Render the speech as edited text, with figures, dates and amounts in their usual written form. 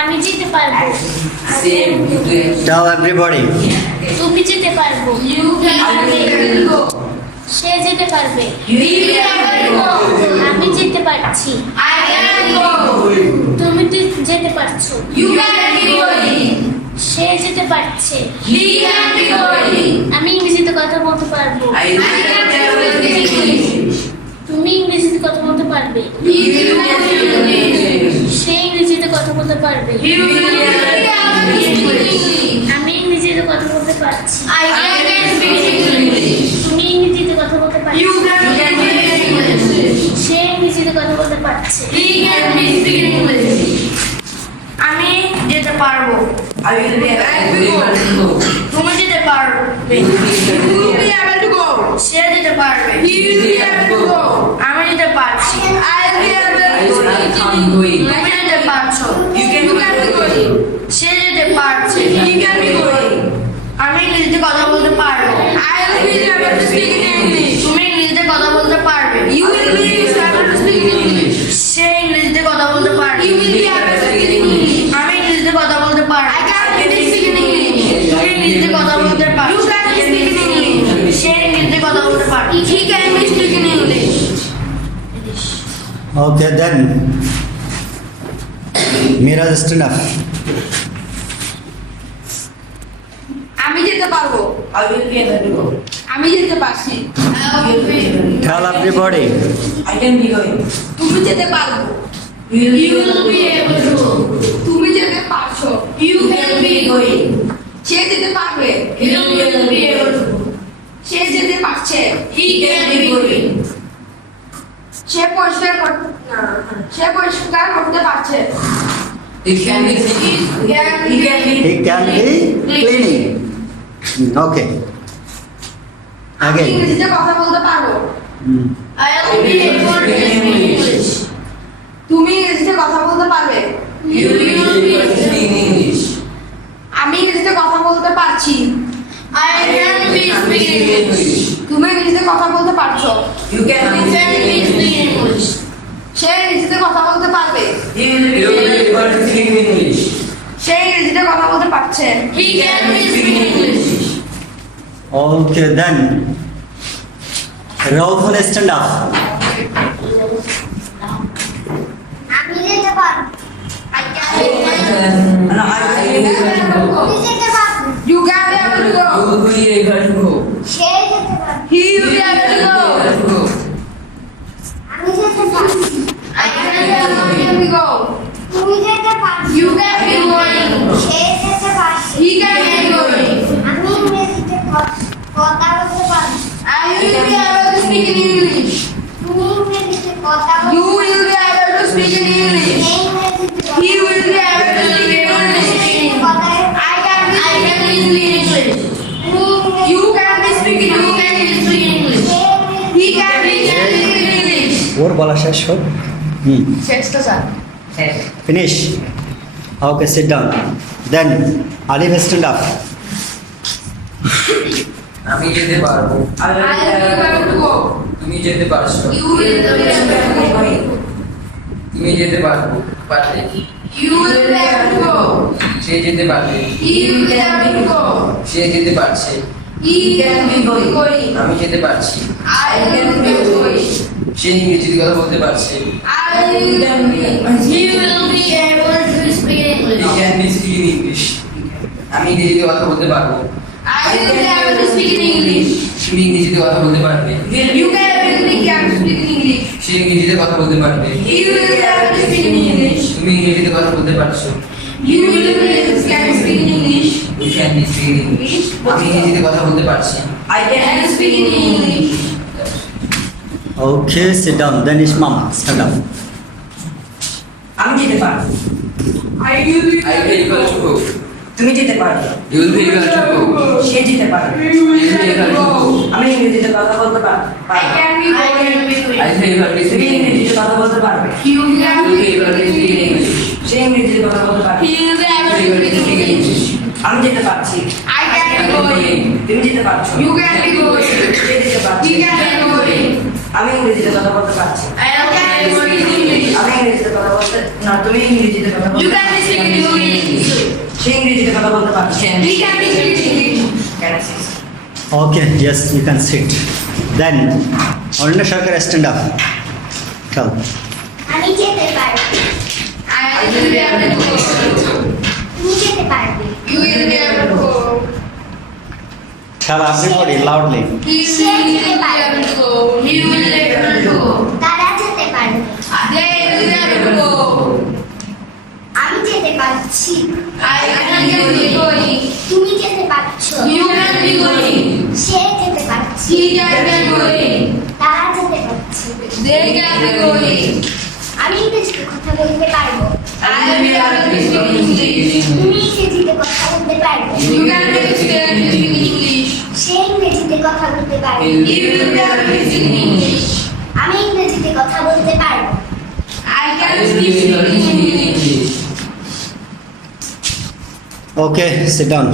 আমি যেতে পারবো। Tell everybody. তুমি যেতে পারবো। সে যেতে পারবে। আমি যেতে পারছি। তুমি যেতে পারছো। সে যেতে পারছে। আমি ইংরেজিতে কথা বলতে পারবো। তুমি ইংরেজিতে কথা বলতে পারবে। সে ইংরেজিতে কথা বলতে পারবে। আমি ইংরেজিতে কথা বলতে পারছি। তুমি ইংরেজিতে কথা বলতে পারছো। সে ইংরেজিতে কথা বলতে পারছে। আমি যেতে পারবো। তুমি যেতে পারবে। সে যেতে পারবে। আমি যেতে পারছি। তুমি যেতে পারছো। সে যেতে পারছে। আমি ইংরেজিতে কথা বলতে পারবো। তুমি ইংরেজিতে কথা বলতে পারবে। সে ইংরেজিতে কথা বলতে পারবে। আমি ইংরেজিতে কথা বলতে পারবো। তুমি ইংরেজিতে কথা বলতে পারবে। সে ইংরেজিতে কথা বলতে পারবে। He can be speaking English. Okay, then. Mira, stand up. আমি যেতে পারবো। আমি যেতে পারছি। Tell everybody. তুমি যেতে পারবো। তুমি যেতে পারছো। সে যেতে পারবে। সে যেতে পারছে। সে পরিষ্কার করতে পারছে। He can be cleaning. Okay. আমি Again. ইংরেজিতে কথা বলতে পারবো। Mm. তুমি ইংরেজিতে কথা বলতে পারবে। আমি ইংরেজিতে কথা বলতে পারছি। তুমি ইংরেজিতে কথা বলতে পারছো। সে ইংরেজিতে কথা বলতে পারবে। সে ইংরেজিতে কথা বলতে পারছে। Okay, then. Rahul, stand up. আমি যেতে পারবো। তুমি যেতে পারবে। You can be able to go. সে যেতে পারবে। He will be able to go. আমি যেতে পারবো। I can be able to go. তুমি যেতে পারবে। You can be going. সে যেতে পারছে। He can be going. আমি ইংরেজিতে কথা বলতে পারবো। I will be able to speak in English. তুমি ইংরেজিতে কথা You বলতে will be able to speak in English. He will be able to speak in English. I can be speaking English. You can be speaking English. He can be speaking English. ওর বলা শেষ হোক। শেষ তো sir. Finish. Okay, sit down. Then, Alif, stand up. আমি যেতে পারবো। I will be able to go. তুমি যেতে পারছো। You will be able to go. তুমি যেতে পারবো পারলে। You will be able to go. সে যেতে পারবে। He will be able to go. সে যেতে পারছে। He can be going. আমি যেতে পারছি। I can be going. সে ইংরেজিতে কথা বলতে পারছে। He will be able to speak English. He can be speaking English. আমি ইংরেজিতে কথা বলতে পারবো। I will be able to speak in English. তুমি ইংরেজিতে কথা বলতে পারবে। You can speak in English. সে ইংরেজিতে কথা বলতে পারবে। He will be able to speak in English. তুমি ইংরেজিতে কথা বলতে পারছো। You will can speak in English. You can be speaking English. আমি ইংরেজিতে কথা বলতে পারছি। I can speak in English. Okay, sit down. Then Ismam, stand up. আমি যেতে পারবো। I will be I will able to go. তুমি যেতে পারবে। You will be able to go. সে যেতে পারবে। You will be able to go. আমি ইংরেজিতে কথা বলতে I পারবো। can be going. I will be able to তুমি speak ইংরেজিতে English. কথা বলতে পারবে। You can You will be able to speak English. সে ইংরেজিতে কথা বলতে পারবে। He will be You able will be to able to speak speak English. English. আমি যেতে পারছি। I can be going. তুমি যেতে পারছো। You can be going. সে যেতে পারছে। He can be going. আমি ইংরেজিতে কথা বলতে পারছি। I can what is English? আমি ইংরেজিতে কথা বলতে না তুমি ইংরেজিতে কথা বলতে You can be speaking English. সে ইংরেজিতে কথা বলতে পারছে We can be speaking English. Can I say? Okay, yes, you can sit. Then, Arunda Shakar, stand up. Tell. আমি যেতে পারবো। I will be able to go. তুমি যেতে পারবে। You will be able to go. Tell everybody loudly. He will be able to go. He will be able to go. তারা যেতে পারবে। They will be able to go. আমি যেতে পারছি। I can be going. তুমি যেতে পারছো। You can be going. সে যেতে পারছে। He can be going. তারা যেতে পারছে। They can be going. আমি ইংরেজিতে কথা বলতে পারবো। I will be able to speak English. তুমি ইংরেজিতে কথা বলতে পারবে। You can be able to speak English. সে ইংরেজিতে কথা বলতে পারবে। He will be able to speak English. আমি ইংরেজিতে কথা বলতে পারবো। I can speak English. Okay, sit down.